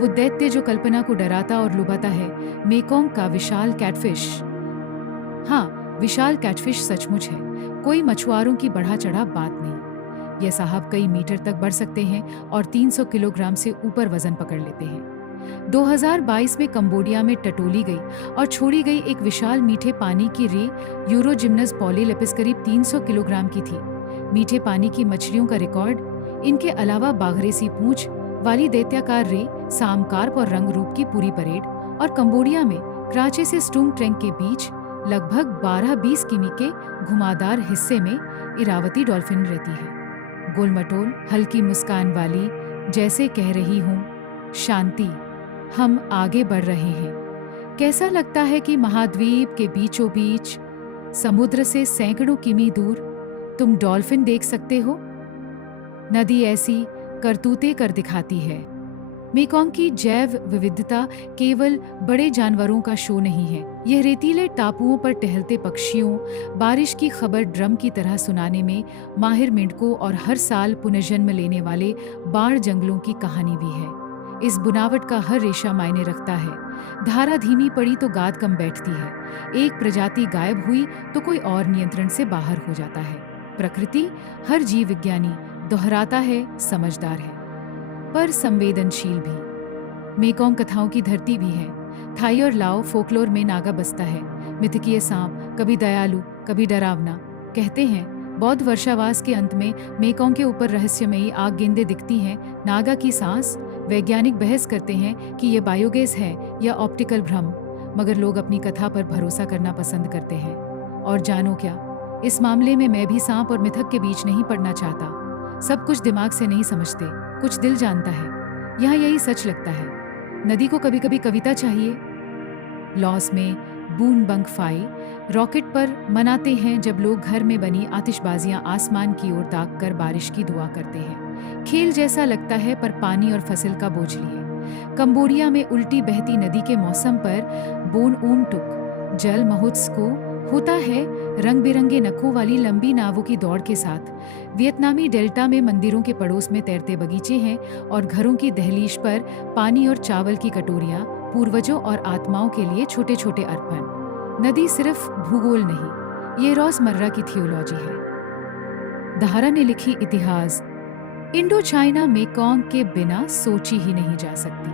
वो दैत्य जो कल्पना को डराता और लुभाता है, मेकोंग का विशाल कैटफिश। हाँ, विशाल कैटफिश सचमुच है, कोई मछुआरों की बढ़ा चढ़ा बात नहीं। ये साहब कई मीटर तक बढ़ सकते हैं और 300 किलोग्राम से ऊपर वजन पकड़ लेते हैं। 2022 में कंबोडिया में टटोली गई और छोड़ी गई एक विशाल मीठे पानी की रे यूरोजिम्नस पॉलीलेपिस करीब 300 किलोग्राम की थी। मीठे पानी की मछलियों का रिकॉर्ड। इनके अलावा बाघरेसी पूंछ वाली दैत्याकार रे, सामकार्प और रंग रूप की पूरी परेड। और कंबोडिया में कराची से स्टूंग ट्रेंग के बीच लगभग 12-20 किमी के घुमावदार हिस्से में इरावती डॉल्फिन रहती है, गोलमटोल हल्की मुस्कान वाली, जैसे कह रही हूँ शांति, हम आगे बढ़ रहे हैं। कैसा लगता है कि महाद्वीप के बीचों बीच समुद्र से सैकड़ों किमी दूर तुम डॉल्फिन देख सकते हो। नदी ऐसी करतूतें कर दिखाती है। मेकोंग की जैव विविधता केवल बड़े जानवरों का शो नहीं है, यह रेतीले टापुओं पर टहलते पक्षियों, बारिश की खबर ड्रम की तरह सुनाने में माहिर मेंढकों और हर साल पुनर्जन्म लेने वाले बाढ़ जंगलों की कहानी भी है। इस बुनावट का हर रेशा मायने रखता है। धारा धीमी पड़ी तो गाद कम बैठती है, एक प्रजाति गायब हुई तो कोई और नियंत्रण से बाहर हो जाता है। प्रकृति, हर जीव विज्ञानी दोहराता है, समझदार है पर संवेदनशील भी। मेकोंग कथाओं की धरती भी है। थाई और लाओ फोकलोर में नागा बसता है, मिथकीय सांप, कभी दयालु कभी डरावना। कहते हैं बौद्ध वर्षावास के अंत में मेकोंग के ऊपर रहस्यमयी आग गेंदें दिखती हैं, नागा की सांस। वैज्ञानिक बहस करते हैं कि यह बायोगैस है या ऑप्टिकल भ्रम, मगर लोग अपनी कथा पर भरोसा करना पसंद करते हैं। और जानो क्या, इस मामले में मैं भी सांप और मिथक के बीच नहीं पड़ना चाहता। सब कुछ दिमाग से नहीं समझते, कुछ दिल जानता है। यहाँ यही सच लगता है। नदी को कभी कभी कविता चाहिए। लॉस में बून बंग फाई रॉकेट पर मनाते हैं जब लोग घर में बनी आतिशबाजियां आसमान की ओर ताक कर बारिश की दुआ करते हैं। खेल जैसा लगता है पर पानी और फसल का बोझ लिए। कंबोडिया में उल्टी बहती नदी के मौसम पर बोन ऊम टुक जल महोत्सव को होता है, रंग बिरंगे नखों वाली लंबी नावों की दौड़ के साथ। वियतनामी डेल्टा में मंदिरों के पड़ोस में तैरते बगीचे हैं और घरों की दहलीज पर पानी और चावल की कटोरियां, पूर्वजों और आत्माओं के लिए छोटे छोटे अर्पण। नदी सिर्फ भूगोल नहीं, ये रोजमर्रा की थियोलॉजी है। दहारा ने लिखी इतिहास इंडो चाइना मेकोंग के बिना सोची ही नहीं जा सकती।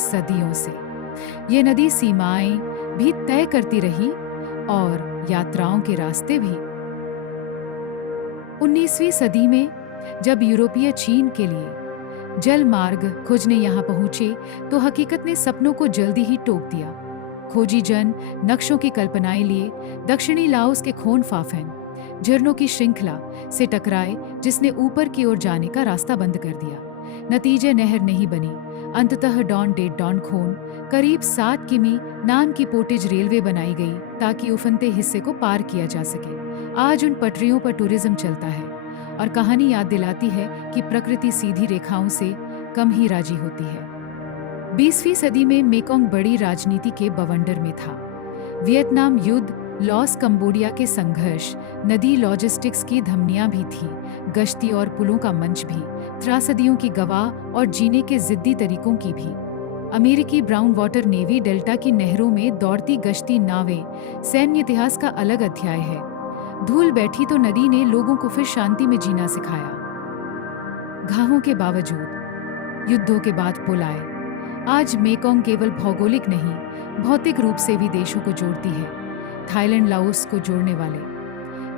सदियों से ये नदी सीमाएं भी तय करती रही और यात्राओं के रास्ते भी। 19वीं सदी में जब यूरोपीय चीन के लिए जल मार्ग खोजने यहाँ पहुंचे तो हकीकत ने सपनों को जल्दी ही टोक दिया। खोजी जन नक्शों की कल्पनाएं लिए दक्षिणी लाओस के खोन फाफेन झरनों की श्रृंखला से टकराए, जिसने ऊपर की ओर जाने का रास्ता बंद कर दिया। नतीजे नहर नहीं बनी। अंततः डॉन डेड डॉन खोन करीब 7 किमी नाम की पोर्टेज रेलवे बनाई गई ताकि उफनते हिस्से को पार किया जा सके। आज उन पटरियों पर टूरिज्म चलता है और कहानी याद दिलाती है कि प्रकृति सीधी रेखाओं से कम ही राजी होती है। 20वीं सदी में मेकोंग बड़ी राजनीति के बवंडर में था। वियतनाम युद्ध, लॉस कंबोडिया के संघर्ष, नदी लॉजिस्टिक्स की धमनियां भी थी, गश्ती और पुलों का मंच भी, त्रासदियों की गवाह और जीने के जिद्दी तरीकों की भी। अमेरिकी ब्राउन वाटर नेवी डेल्टा की नहरों में दौड़ती गश्ती नावें सैन्य इतिहास का अलग अध्याय है। धूल बैठी तो नदी ने लोगों को फिर शांति में जीना सिखाया। घावों के बावजूद, युद्धों के बाद पुल आए। आज मेकोंग केवल भौगोलिक नहीं, भौतिक रूप से भी देशों को जोड़ती है। थाईलैंड लाओस को जोड़ने वाले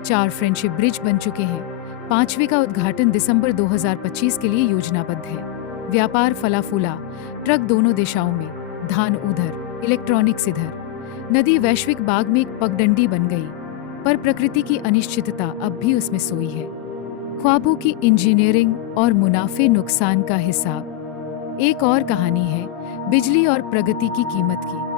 4 फ्रेंडशिप ब्रिज बन चुके हैं। 5वें का उद्घाटन दिसंबर 2025 के लिए योजनाबद्ध है। व्यापार फला फूला, ट्रक दोनों दिशाओं में, धान उधर, इलेक्ट्रॉनिक्स इधर। नदी वैश्विक बाग में एक पगडंडी बन गई, पर प्रकृति की अनिश्चितता अब भी उसमें सोई है। ख्वाबों की इंजीनियरिंग और मुनाफे नुकसान का हिसाब। एक और कहानी है बिजली और प्रगति की कीमत की।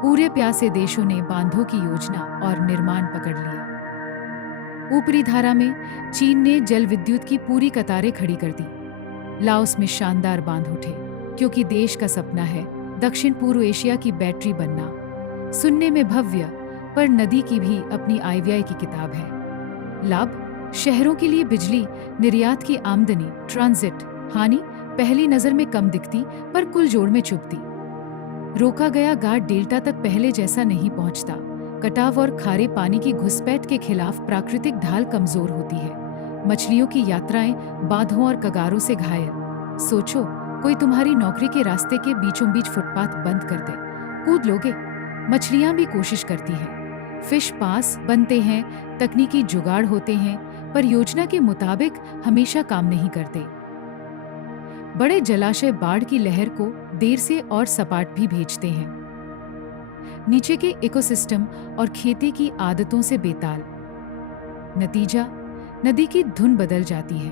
पूरे प्यासे देशों ने बांधों की योजना और निर्माण पकड़ लिया। ऊपरी धारा में चीन ने जल विद्युत की पूरी कतारें खड़ी कर दी। लाओस में शानदार बांध उठे, क्योंकि देश का सपना है दक्षिण पूर्व एशिया की बैटरी बनना। सुनने में भव्य, पर नदी की भी अपनी आयव्यय की किताब है। लाभ, शहरों के लिए बिजली, निर्यात की आमदनी, ट्रांजिट, हानि, पहली नजर में कम दिखती पर कुल जोड़ में चुभती। रोका गया घाट डेल्टा तक पहले जैसा नहीं पहुंचता। कटाव और खारे पानी की घुसपैठ के खिलाफ प्राकृतिक ढाल कमजोर होती है। मछलियों की यात्राएं बांधों और कगारों से घायल। सोचो, कोई तुम्हारी नौकरी के रास्ते के बीचों बीच फुटपाथ बंद कर दे, कूद लोगे? मछलियां भी कोशिश करती हैं। फिश पास बनते हैं, तकनीकी जुगाड़ होते हैं, पर योजना के मुताबिक हमेशा काम नहीं करते। बड़े जलाशय बाढ़ की लहर को देर से और सपाट भी भेजते हैं। नीचे के इकोसिस्टम और खेती की आदतों से बेताल। नतीजा, नदी की धुन बदल जाती है।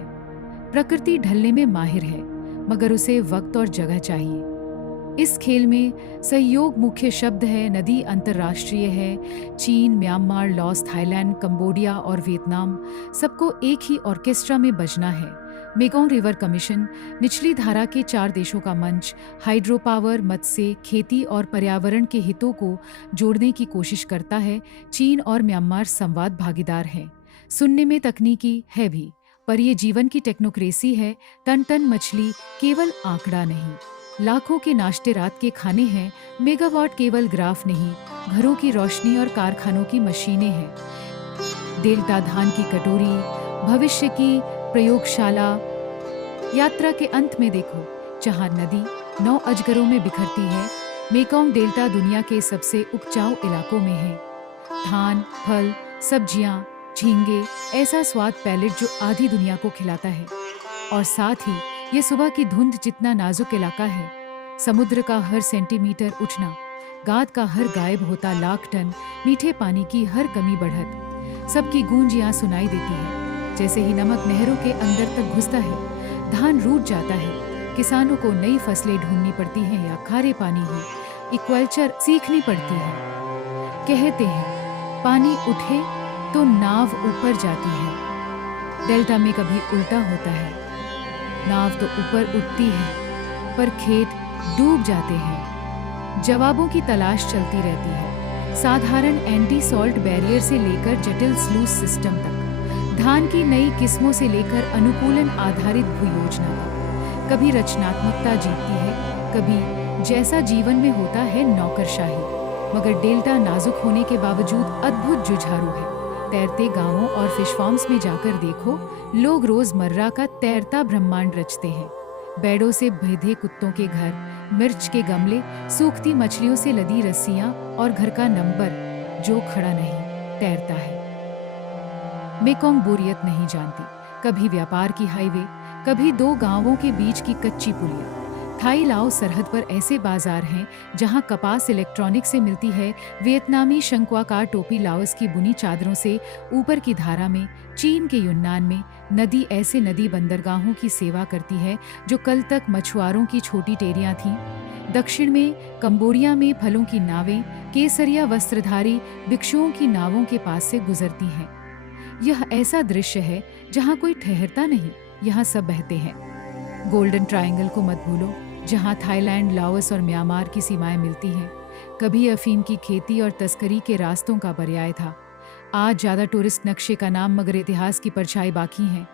प्रकृति ढलने में माहिर है, मगर उसे वक्त और जगह चाहिए। इस खेल में सहयोग मुख्य शब्द है। नदी अंतर्राष्ट्रीय है। चीन, म्यांमार, लाओस, थाईलैंड, कंबोडिया और वियतनाम सबको एक ही ऑर्केस्ट्रा में बजना है। मेकोंग रिवर कमीशन निचली धारा के 4 देशों का मंच, हाइड्रो पावर, मत्स्य, खेती और पर्यावरण के हितों को जोड़ने की कोशिश करता है। चीन और म्यांमार संवाद भागीदार हैं। सुनने में तकनीकी है भी, पर ये जीवन की टेक्नोक्रेसी है। टन टन मछली केवल आंकड़ा नहीं, लाखों के नाश्ते रात के खाने हैं। मेगावाट केवल ग्राफ नहीं, घरों की रोशनी और कारखानों की मशीनें हैं। डेल्टा धान की कटोरी, भविष्य की प्रयोगशाला। यात्रा के अंत में देखो, जहां नदी 9 अजगरों में बिखरती है। मेकोंग डेल्टा दुनिया के सबसे उपजाऊ इलाकों में है। धान, फल, सब्जियां, झींगे, ऐसा स्वाद पैलेट जो आधी दुनिया को खिलाता है। और साथ ही ये सुबह की धुंध जितना नाजुक इलाका है। समुद्र का हर सेंटीमीटर उठना, गाद का हर गायब होता लाख टन, मीठे पानी की हर कमी बढ़त, सबकी गूंज यहाँ सुनाई देती है। जैसे ही नमक नहरों के अंदर तक घुसता है, धान रूठ जाता है। किसानों को नई फसलें ढूंढनी पड़ती हैं या खारे पानी ही एक्वाकल्चर सीखनी पड़ती है। कहते हैं, पानी उठे तो नाव ऊपर जाती है। डेल्टा में कभी उल्टा होता है। नाव तो ऊपर उठती है, पर खेत डूब जाते हैं। जवाबों की तलाश चलती रहती है, साधारण एंटी सॉल्ट बैरियर से लेकर जटिल स्लूस सिस्टम तक, धान की नई किस्मों से लेकर अनुकूलन आधारित भू योजना तक। कभी रचनात्मकता जीतती है, कभी जैसा जीवन में होता है नौकरशाही। मगर डेल्टा नाजुक होने के बावजूद अद्भुत जुझारू है। तैरते गांवों और फिश फार्म्स में जाकर देखो, लोग रोजमर्रा का तैरता ब्रह्मांड रचते हैं। बेड़ों से बंधे कुत्तों के घर, मिर्च के गमले, सूखती मछलियों से लदी रस्सियां और घर का नंबर जो खड़ा नहीं, तैरता है। मेकोंग बोरियत नहीं जानती। कभी व्यापार की हाईवे, कभी 2 गांवों के बीच की कच्ची पुलिया। थाई लाओ सरहद पर ऐसे बाजार हैं जहां कपास इलेक्ट्रॉनिक से मिलती है, वियतनामी शंक्वाकार टोपी लाओस की बुनी चादरों से ऊपर की धारा में, चीन के युन्नान में नदी ऐसे नदी बंदरगाहों की सेवा करती है जो कल तक मछुआरों की छोटी टेरियां थीं। दक्षिण में कंबोडिया में फलों की नावें केसरिया वस्त्रधारी भिक्षुओं की नावों के पास से गुजरती हैं। यह ऐसा दृश्य है जहां कोई ठहरता नहीं, यहाँ सब बहते हैं। गोल्डन ट्रायंगल को मत भूलो, जहां थाईलैंड, लाओस और म्यांमार की सीमाएं मिलती हैं। कभी अफीम की खेती और तस्करी के रास्तों का पर्याय था। आज ज्यादा टूरिस्ट नक्शे का नाम, मगर इतिहास की परछाई बाकी है।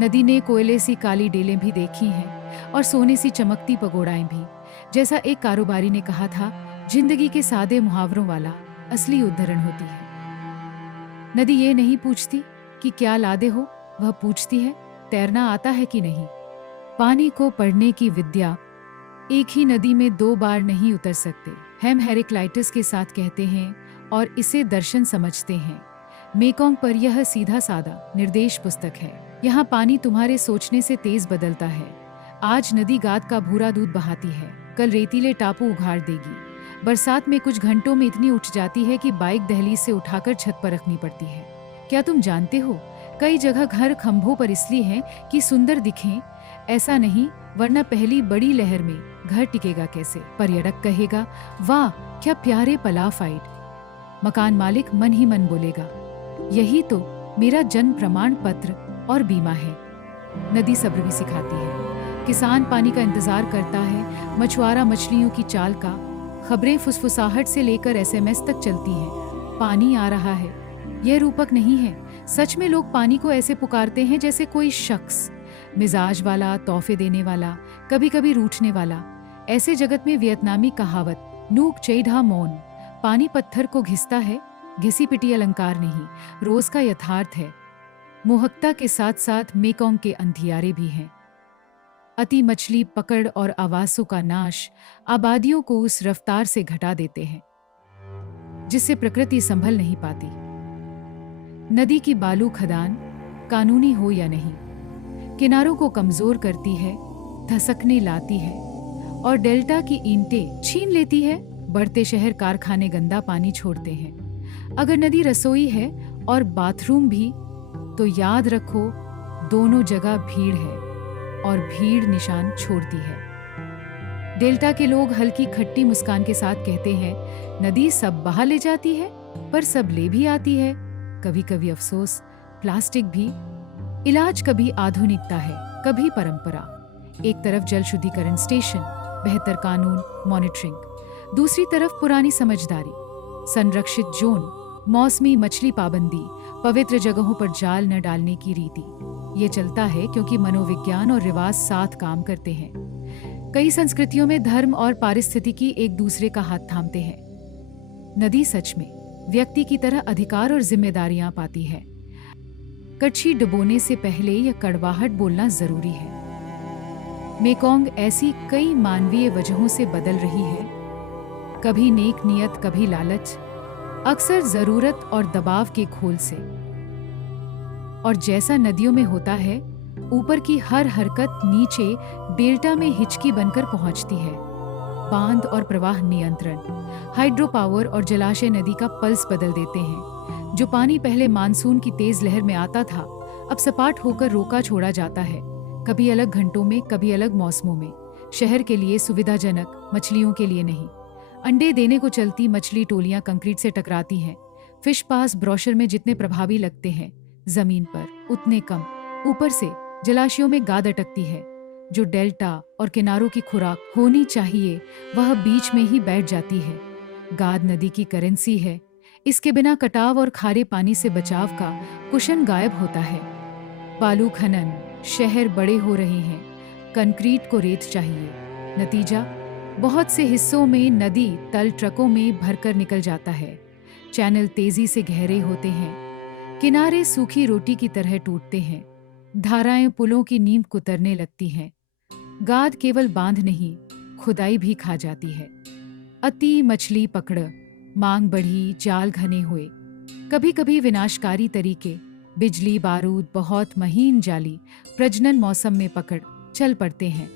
नदी ने कोयले सी काली डेलें भी देखी हैं और सोने सी चमकती पगोड़ाएं भी। जैसा एक कारोबारी ने कहा था, जिंदगी के सादे मुहावरों वाला असली उद्धरण होती है। नदी ये नहीं पूछती कि क्या लादे हो, वह पूछती है तैरना आता है कि नहीं। पानी को पढ़ने की विद्या। एक ही नदी में 2 बार नहीं उतर सकते, हम हेरेक्लाइटस के साथ कहते हैं और इसे दर्शन समझते हैं। मेकोंग पर यह सीधा सादा निर्देश पुस्तक है। यहाँ पानी तुम्हारे सोचने से तेज बदलता है। आज नदी गाद का भूरा दूध बहाती है, कल रेतीले टापू उघाड़ देगी। बरसात में कुछ घंटों में इतनी उठ जाती है कि बाइक दहलीज से उठाकर छत पर रखनी पड़ती है। क्या तुम जानते हो, कई जगह घर खंभों पर इसलिए हैं कि सुंदर दिखें, ऐसा नहीं वरना पहली बड़ी लहर में घर टिकेगा कैसे। पर्यटक कहेगा, वाह क्या प्यारे पलाव फाइट। मकान मालिक मन ही मन बोलेगा, यही तो मेरा जन्म प्रमाण पत्र और बीमा है। नदी सब्र भी सिखाती है। किसान पानी का इंतजार करता है, मछुआरा मछलियों की चाल का। खबरें फुसफुसाहट से लेकर SMS तक चलती हैं, पानी आ रहा है। यह रूपक नहीं है, सच में लोग पानी को ऐसे पुकारते हैं जैसे कोई शख्स, मिजाज वाला, तोहफे देने वाला, कभी कभी रूठने वाला। ऐसे जगत में वियतनामी कहावत नूक चेढ़ा मौन, पानी पत्थर को घिसता है, घिसी पिटी अलंकार नहीं, रोज का यथार्थ है। मोहकता के साथ साथ मेकोंग के अंधियारे भी हैं। अति मछली पकड़ और आवासों का नाश आबादियों को उस रफ्तार से घटा देते हैं जिससे प्रकृति संभल नहीं पाती। नदी की बालू खदान, कानूनी हो या नहीं, किनारों को कमजोर करती है, धसकने लाती है और डेल्टा की ईंटें छीन लेती है। बढ़ते शहर कारखाने गंदा पानी छोड़ते हैं। अगर नदी रसोई है और बाथरूम भी, तो याद रखो दोनों जगह भीड़ है और भीड़ निशान छोड़ती है। डेल्टा के लोग हल्की खट्टी मुस्कान के साथ कहते हैं, नदी सब बहा ले जाती है पर सब ले भी आती है। कभी कभी अफसोस, प्लास्टिक भी। इलाज कभी आधुनिकता है, कभी परंपरा। एक तरफ जल शुद्धिकरण स्टेशन, बेहतर कानून, मॉनिटरिंग, दूसरी तरफ पुरानी समझदारी, संरक्षित जोन, मौसमी मछली पाबंदी, पवित्र जगहों पर जाल न डालने की रीति। ये चलता है क्योंकि मनोविज्ञान और रिवाज साथ काम करते हैं। कई संस्कृतियों में धर्म और पारिस्थितिकी एक दूसरे का हाथ थामते हैं। नदी सच में व्यक्ति की तरह अधिकार और जिम्मेदारियां पाती है। कड़छी डुबोने से पहले यह कड़वाहट बोलना जरूरी है। मेकोंग ऐसी कई मानवीय वजहों से बदल रही है, कभी नेक नियत, कभी लालच, अक्सर जरूरत और दबाव के खोल से। और जैसा नदियों में होता है, ऊपर की हर हरकत नीचे डेल्टा में हिचकी बनकर पहुंचती है। बांध और प्रवाह नियंत्रण, हाइड्रो पावर और जलाशय नदी का पल्स बदल देते हैं। जो पानी पहले मानसून की तेज लहर में आता था, अब सपाट होकर रोका छोड़ा जाता है, कभी अलग घंटों में, कभी अलग मौसमों में। शहर के लिए सुविधाजनक, मछलियों के लिए नहीं। अंडे देने को चलती मछली टोलियां कंक्रीट से टकराती हैं। फिश पास ब्रोशर में जितने प्रभावी लगते हैं, जमीन पर उतने कम। ऊपर से जलाशयों में गाद अटकती है। जो डेल्टा और किनारों की खुराक होनी चाहिए, वह बीच में ही बैठ जाती है। गाद नदी की करेंसी है। इसके बिना कटाव और खारे पानी से बचाव का कुशन गायब होता है। बालू खनन, शहर बड़े हो रहे हैं, कंक्रीट को रेत चाहिए। नतीजा, बहुत से हिस्सों में नदी तल ट्रकों में भरकर निकल जाता है। चैनल तेजी से गहरे होते हैं, किनारे सूखी रोटी की तरह टूटते हैं, धाराएं पुलों की नींव कुतरने लगती हैं। गाद केवल बांध नहीं, खुदाई भी खा जाती है। अति मछली पकड़, मांग बढ़ी, जाल घने हुए, कभी कभी विनाशकारी तरीके, बिजली बारूद, बहुत महीन जाली, प्रजनन मौसम में पकड़ चल पड़ते हैं।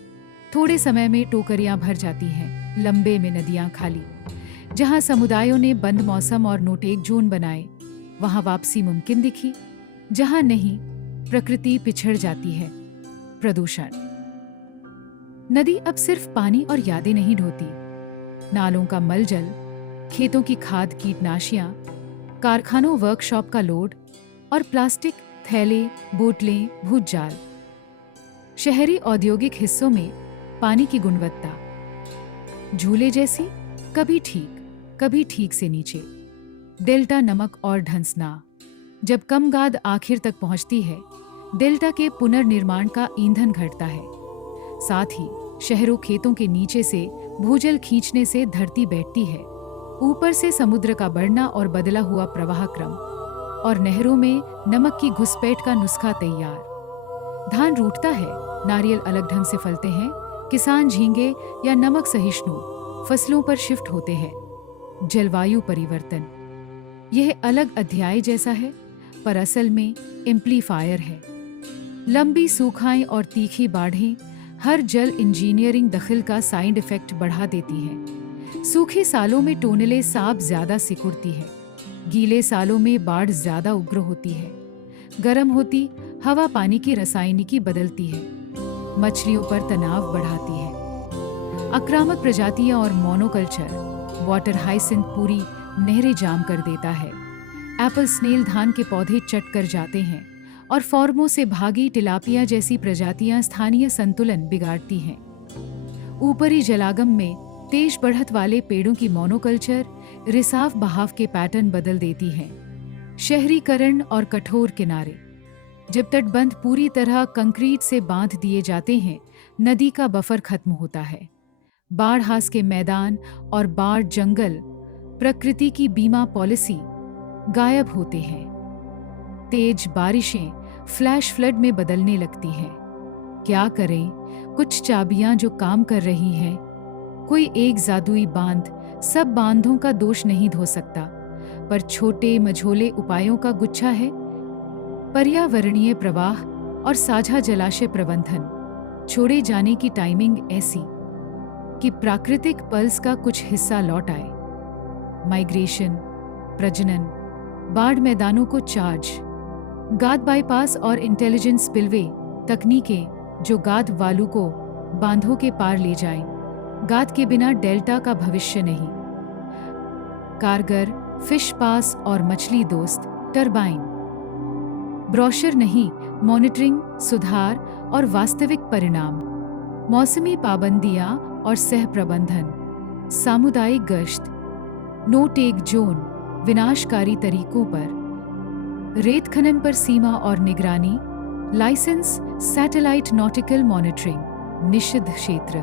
थोड़े समय में टोकरियां भर जाती हैं, लंबे में नदियां खाली। जहां समुदायों ने बंद मौसम और नोटेक जोन बनाए, वहां वापसी मुमकिन दिखी। जहां नहीं, प्रकृति पिछड़ जाती है। प्रदूषण, नदी अब सिर्फ पानी और यादें नहीं ढोती। नालों का मलजल, खेतों की खाद, कीटनाशियां, कारखानों वर्कशॉप का लोड और प्लास्टिक थैले, बोतलें, भूतजाल। शहरी औद्योगिक हिस्सों में पानी की गुणवत्ता झूले जैसी, कभी ठीक से नीचे। डेल्टा नमक और ढंसना, जब कम गाद आखिर तक पहुंचती है, डेल्टा के पुनर्निर्माण का ईंधन घटता है। साथ ही शहरों खेतों के नीचे से भूजल खींचने से धरती बैठती है। ऊपर से समुद्र का बढ़ना और बदला हुआ प्रवाह क्रम, और नहरों में नमक की घुसपैठ का नुस्खा तैयार। धान रूठता है, नारियल अलग ढंग से फलते हैं, किसान झींगे या नमक सहिष्णु फसलों पर शिफ्ट होते हैं। जलवायु परिवर्तन, यह अलग अध्याय जैसा है, पर असल में एम्प्लीफायर है। लंबी सूखाएं और तीखी बाढ़ें हर जल इंजीनियरिंग दखल का साइड इफेक्ट बढ़ा देती हैं। सूखे सालों में टोनले सांप ज्यादा सिकुड़ती है, गीले सालों में बाढ़ ज्यादा उग्र होती है। गर्म होती हवा पानी की रासायनिकी बदलती है, मछलियों पर तनाव बढ़ाती है। आक्रामक प्रजातियां और मोनोकल्चर, वाटर हाइसिंथ पूरी नहरें जाम कर देता है। एप्पल स्नेल धान के पौधे चट कर जाते हैं और फॉर्मों से भागी टिलापिया जैसी प्रजातियां स्थानीय संतुलन बिगाड़ती हैं। ऊपरी जलागम में तेज बढ़त वाले पेड़ों की मोनोकल्चर रिसाव बहाव के पैटर्न बदल देती है। शहरीकरण और कठोर किनारे, जब तटबंध पूरी तरह कंक्रीट से बांध दिए जाते हैं, नदी का बफर खत्म होता है। बाढ़ के मैदान और बाढ़ जंगल, प्रकृति की बीमा पॉलिसी गायब होते हैं। तेज बारिशें फ्लैश फ्लड में बदलने लगती हैं। क्या करें? कुछ चाबियां जो काम कर रही हैं, कोई एक जादुई बांध सब बांधों का दोष नहीं धो सकता, पर छोटे मझोले उपायों का गुच्छा है। पर्यावरणीय प्रवाह और साझा जलाशय प्रबंधन। छोड़े जाने की टाइमिंग ऐसी कि प्राकृतिक पल्स का कुछ हिस्सा लौट आए। माइग्रेशन, प्रजनन, बाढ़ मैदानों को चार्ज, गाद बाईपास और इंटेलिजेंट स्पिलवे तकनीकें जो गाद वालू को बांधों के पार ले जाएं। गाद के बिना डेल्टा का भविष्य नहीं। कारगर फिश पास और मछली दोस्त टरबाइन। ब्रोशर नहीं, मॉनिटरिंग, सुधार और वास्तविक परिणाम। मौसमी पाबंदियां और सह प्रबंधन। सामुदायिक गश्त, नो टेक जोन, विनाशकारी तरीकों पर। रेत खनन पर सीमा और निगरानी, लाइसेंस, सैटेलाइट नॉटिकल मॉनिटरिंग। निषिद्ध क्षेत्र,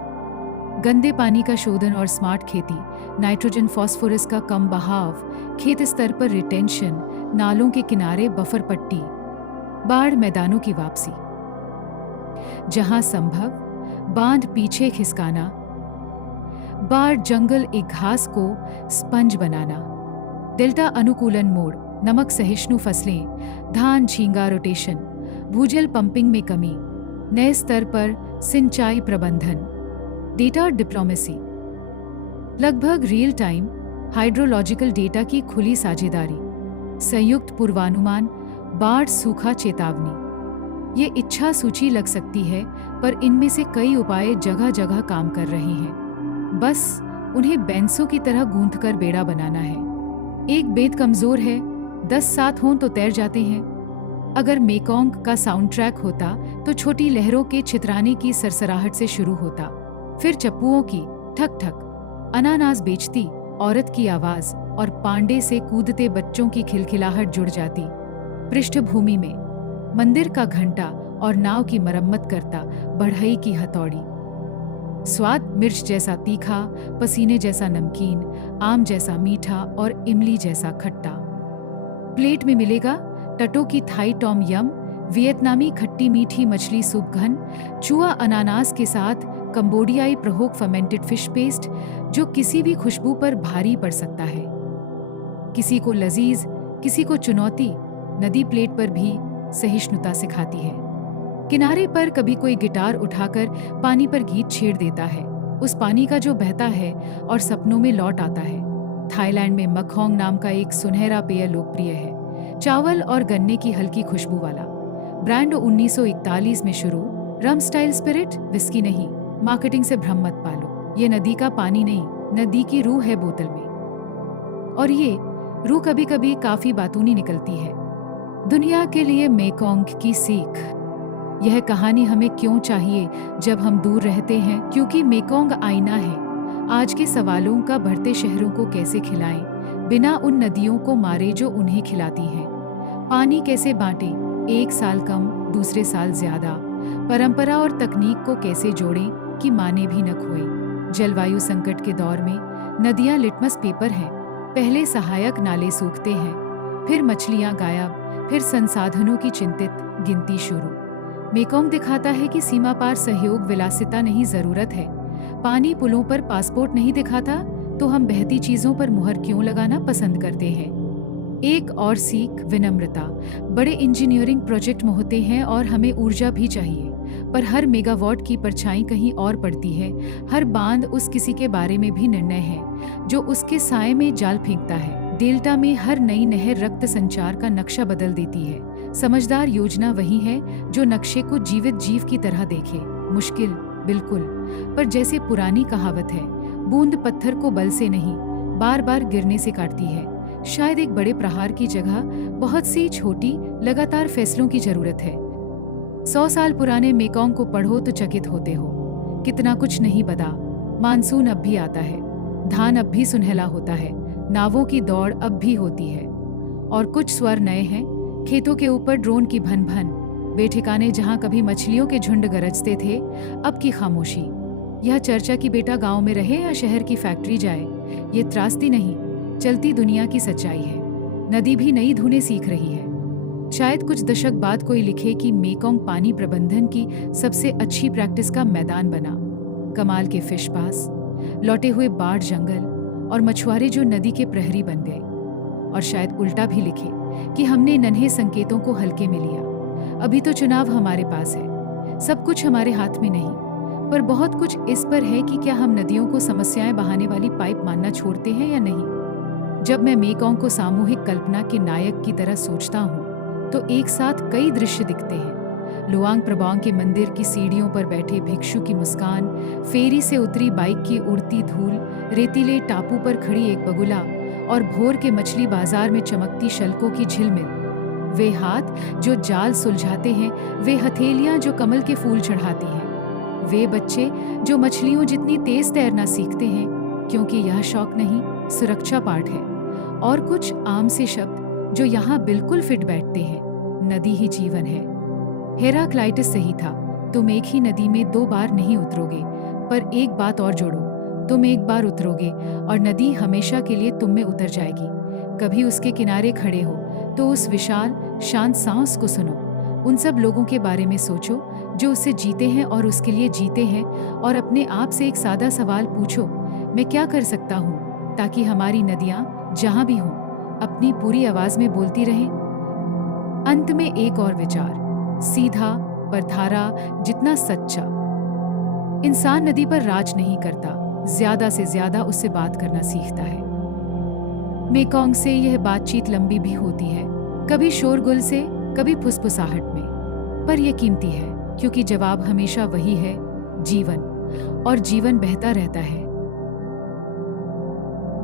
गंदे पानी का शोधन और स्मार्ट खेती। नाइट्रोजन फॉस्फोरस का कम बहाव, खेत स्तर पर रिटेंशन, नालों के किनारे बफर पट्टी। बाढ़ मैदानों की वापसी, जहां संभव बांध पीछे खिसकाना। बाढ़ जंगल एक घास को स्पंज बनाना। डेल्टा अनुकूलन मोड, नमक सहिष्णु फसलें, धान झींगा रोटेशन। भूजल पंपिंग में कमी, नए स्तर पर सिंचाई प्रबंधन। डेटा डिप्लोमेसी, लगभग रियल टाइम हाइड्रोलॉजिकल डेटा की खुली साझेदारी। संयुक्त पूर्वानुमान, बाढ़ सूखा चेतावनी। ये इच्छा सूची लग सकती है, पर इनमें से कई उपाय जगह जगह काम कर रहे हैं। बस उन्हें बैंसों की तरह गूंथकर बेड़ा बनाना है। एक बेत कमजोर है, 10 साथ हों तो तैर जाते हैं। अगर मेकोंग का साउंड ट्रैक होता तो छोटी लहरों के छितराने की सरसराहट से शुरू होता, फिर चप्पुओं की ठक ठक, अनानास बेचती औरत की आवाज और पांडे से कूदते बच्चों की खिलखिलाहट जुड़ जाती। पृष्ठभूमि में मंदिर का घंटा और नाव की मरम्मत करता बढ़ई की हथौड़ी। स्वाद मिर्च जैसा तीखा, पसीने जैसा नमकीन, आम जैसा मीठा और इमली जैसा खट्टा। प्लेट में मिलेगा टटो की थाई टॉम यम, वियतनामी खट्टी मीठी मछली सूप घन, चुआ अनानास के साथ कंबोडियाई प्रहोक फर्मेंटेड फिश पेस्ट, जो किसी भी खुशबू पर भारी पड़ सकता है। किसी को लजीज, किसी को चुनौती। नदी प्लेट पर भी सहिष्णुता सिखाती है। किनारे पर कभी कोई गिटार उठाकर पानी पर गीत छेड़ देता है, उस पानी का जो बहता है और सपनों में लौट आता है। थाईलैंड में मखोंग नाम का एक सुनहरा पेय लोकप्रिय है, चावल और गन्ने की हल्की खुशबू वाला। ब्रांड 1941 में शुरू, रम स्टाइल स्पिरिट, विस्की नहीं। मार्केटिंग से भ्रम मत पालो, ये नदी का पानी नहीं, नदी की रूह है बोतल में। और ये रूह कभी कभी काफी बातूनी निकलती है। दुनिया के लिए मेकोंग की सीख। यह कहानी हमें क्यों चाहिए जब हम दूर रहते हैं? क्योंकि मेकोंग आईना है। आज के सवालों का बढ़ते शहरों को कैसे खिलाएं, बिना उन नदियों को मारे जो उन्हें खिलाती हैं। पानी कैसे बांटें, एक साल कम दूसरे साल ज्यादा। परंपरा और तकनीक को कैसे जोड़ें कि माने भी न खोएं। जलवायु संकट के दौर में नदियां लिटमस पेपर हैं। पहले सहायक नाले सूखते हैं, फिर मछलियां गायब, फिर संसाधनों की चिंतित गिनती शुरू। मेकोंग दिखाता है कि सीमा पार सहयोग विलासिता नहीं, जरूरत है। पानी पुलों पर पासपोर्ट नहीं दिखाता, तो हम बहती चीजों पर मुहर क्यों लगाना पसंद करते हैं। एक और सीख, विनम्रता। बड़े इंजीनियरिंग प्रोजेक्ट में होते हैं और हमें ऊर्जा भी चाहिए, पर हर मेगावाट की परछाई कहीं और पड़ती है। हर बांध उस किसी के बारे में भी निर्णय है जो उसके साए में जाल फेंकता है। डेल्टा में हर नई नहर रक्त संचार का नक्शा बदल देती है। समझदार योजना वही है जो नक्शे को जीवित जीव की तरह देखे। मुश्किल, बिल्कुल, पर जैसे पुरानी कहावत है, बूंद पत्थर को बल से नहीं, बार बार गिरने से काटती है। शायद एक बड़े प्रहार की जगह बहुत सी छोटी लगातार फैसलों की जरूरत है। 100 साल पुराने मेकोंग को पढ़ो तो चकित होते हो। कितना कुछ नहीं बदा। मानसून अब भी आता है, धान अब भी सुनहला होता है, नावों की दौड़ अब भी होती है। और कुछ स्वर नए हैं, खेतों के ऊपर ड्रोन की भन भन, वे ठिकाने जहाँ कभी मछलियों के झुंड गरजते थे, अब की खामोशी। यह चर्चा कि बेटा गांव में रहे या शहर की फैक्ट्री जाए, ये त्रासदी नहीं, चलती दुनिया की सच्चाई है। नदी भी नई धुनें सीख रही है। शायद कुछ दशक बाद कोई लिखे कि मेकोंग पानी प्रबंधन की सबसे अच्छी प्रैक्टिस का मैदान बना। कमाल के फिश पास, लौटे हुए बाढ़ जंगल और मछुआरे जो नदी के प्रहरी बन गए। और शायद उल्टा भी लिखे कि हमने नन्हे संकेतों को हल्के में लिया। अभी तो चुनाव हमारे पास है, सब कुछ हमारे हाथ में नहीं, पर बहुत कुछ इस पर है कि क्या हम नदियों को समस्याएं बहाने वाली पाइप मानना छोड़ते हैं या नहीं। जब मैं मेकोंग को सामूहिक कल्पना के नायक की तरह सोचता हूँ तो एक साथ कई दृश्य दिखते हैं। लुआंग प्रबांग के मंदिर की सीढ़ियों पर बैठे भिक्षु की मुस्कान, फेरी से उतरी बाइक की उड़ती धूल, रेतीले टापू पर खड़ी एक बगुला और भोर के मछली बाजार में चमकती शल्कों की झिलमिल। वे हाथ जो जाल सुलझाते हैं, वे हथेलियां जो कमल के फूल चढ़ाती हैं, वे बच्चे जो मछलियों जितनी तेज तैरना सीखते हैं, क्योंकि यह शौक नहीं, सुरक्षा पाठ है। और कुछ आम से शब्द जो यहाँ बिल्कुल फिट बैठते हैं, नदी ही जीवन है। हेराक्लाइटस सही था, तुम एक ही नदी में 2 बार नहीं उतरोगे, पर एक बात और जोड़ो, तुम एक बार उतरोगे और नदी हमेशा के लिए तुम में उतर जाएगी। कभी उसके किनारे खड़े हो तो उस विशाल शांत सांस को सुनो, उन सब लोगों के बारे में सोचो जो उससे जीते हैं और उसके लिए जीते हैं, और अपने आप से एक सादा सवाल पूछो, मैं क्या कर सकता हूँ ताकि हमारी नदियाँ जहाँ भी हों अपनी पूरी आवाज में बोलती रहें। अंत में एक और विचार, सीधा पर धारा जितना सच्चा। इंसान नदी पर राज नहीं करता, ज्यादा से ज्यादा उससे बात करना सीखता है। मेकोंग से यह बातचीत लंबी भी होती है, कभी शोरगुल से, कभी फुसफुसाहट में, पर यह कीमती है क्योंकि जवाब हमेशा वही है, जीवन। और जीवन बहता रहता है।